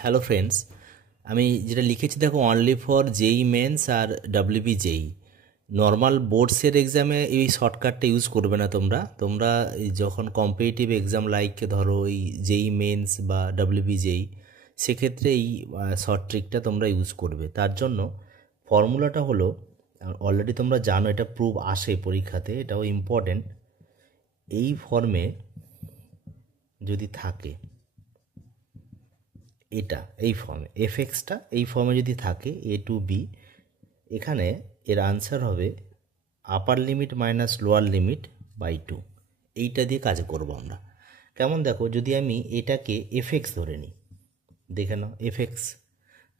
Hello friends, আমি যেটা লিখেছি দেখো, অনলি ফর জেই মেন্স আর ডাব্লিউবি জেই। নর্মাল বোর্ডসের এক্সামে এই শর্টকাটটা ইউজ করবে না তোমরা যখন কম্পিটিটিভ এক্সাম লাইক ধরো এই জেই মেন্স বা ডাব্লিউবি জেই, সেক্ষেত্রে এই শর্ট ট্রিকটা তোমরা ইউজ করবে। তার জন্য ফর্মুলাটা হলো, অলরেডি তোমরা জানো, এটা প্রুফ আসে পরীক্ষাতে, এটাও ইম্পর্টেন্ট। এই ফর্মে যদি থাকে, এটা এই ফর্মে এফএক্সটা এই ফর্মে যদি থাকে এ টু বি, এখানে এর আনসার হবে upper limit minus lower limit by 2। এইটা দিয়ে কাজ করব আমরা। কেমন দেখো, যদি আমি এটাকে এফএক্স ধরে নিই, দেখে নাও এফএক্স,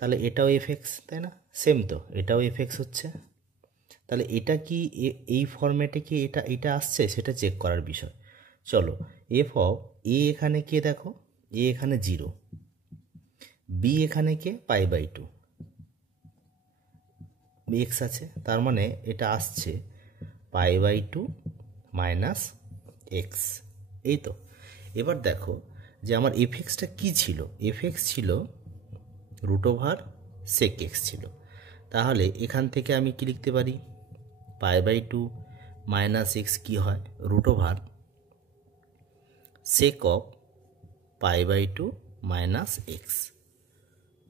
তাহলে এটাও এফএক্স, তাই না? সেম তো, এটাও এফএক্স হচ্ছে। তাহলে এটা কি এই ফরম্যাটে কি এটা আসছে, সেটা চেক করার বিষয়। চলো, এফ অফ এ এখানে কে দেখো, এ এখানে 0, বি এখানে কে π/2, এক্স আছে, তার মানে এটা আসছে π/2 মাইনাস এক্স। এই তো। এবার দেখো যে আমার এফএক্সটা কী ছিল, এফএক্স ছিল √sec x ছিল। তাহলে এখান থেকে আমি কি লিখতে পারি, π/2 মাইনাস এক্স কী হয়, √sec of π/2 মাইনাস এক্স।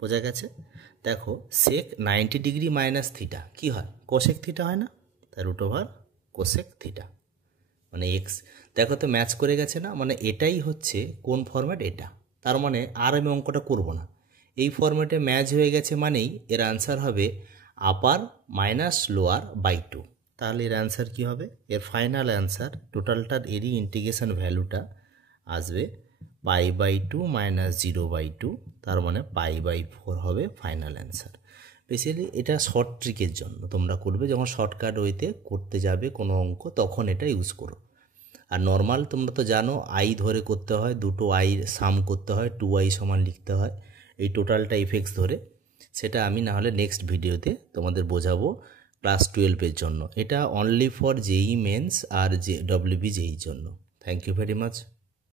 বোঝা গেছে? দেখো, সেক 90 ডিগ্রি মাইনাস থিটা কী হয়, কোসেক থিটা হয় না? তাই √কোসেক থিটা মানে এক্স। দেখো তো ম্যাচ করে গেছে না? মানে এটাই হচ্ছে কোন ফরম্যাট, এটা। তার মানে আর আমি অঙ্কটা করব না, এই ফরম্যাটে ম্যাচ হয়ে গেছে, মানেই এর আনসার হবে আপার মাইনাস লোয়ার বাই 2। তাহলে এর অ্যান্সার কী হবে, এর ফাইনাল অ্যান্সার টোটালটার এরই ইন্টিগ্রেশন ভ্যালুটা আসবে π/2 মাইনাস 0/2, তার মানে π/4 হবে ফাইনাল অ্যান্সার। বেসিক্যালি এটা শর্ট ট্রিকের জন্য তোমরা করবে, যখন শর্টকাট ওয়েতে করতে যাবে কোনো অঙ্ক, তখন এটা ইউজ করো। আর নর্মাল তোমরা তো জানো, আই ধরে করতে হয়, দুটো আই সাম করতে হয়, 2i সমান লিখতে হয় এই টোটালটা এফএক্স ধরে। সেটা আমি না হলে নেক্সট ভিডিওতে তোমাদের বোঝাবো ক্লাস 12-এর জন্য। এটা অনলি ফর জেই মেন্স আর ডাব্লিউবি জেইর জন্য। Thank you very much.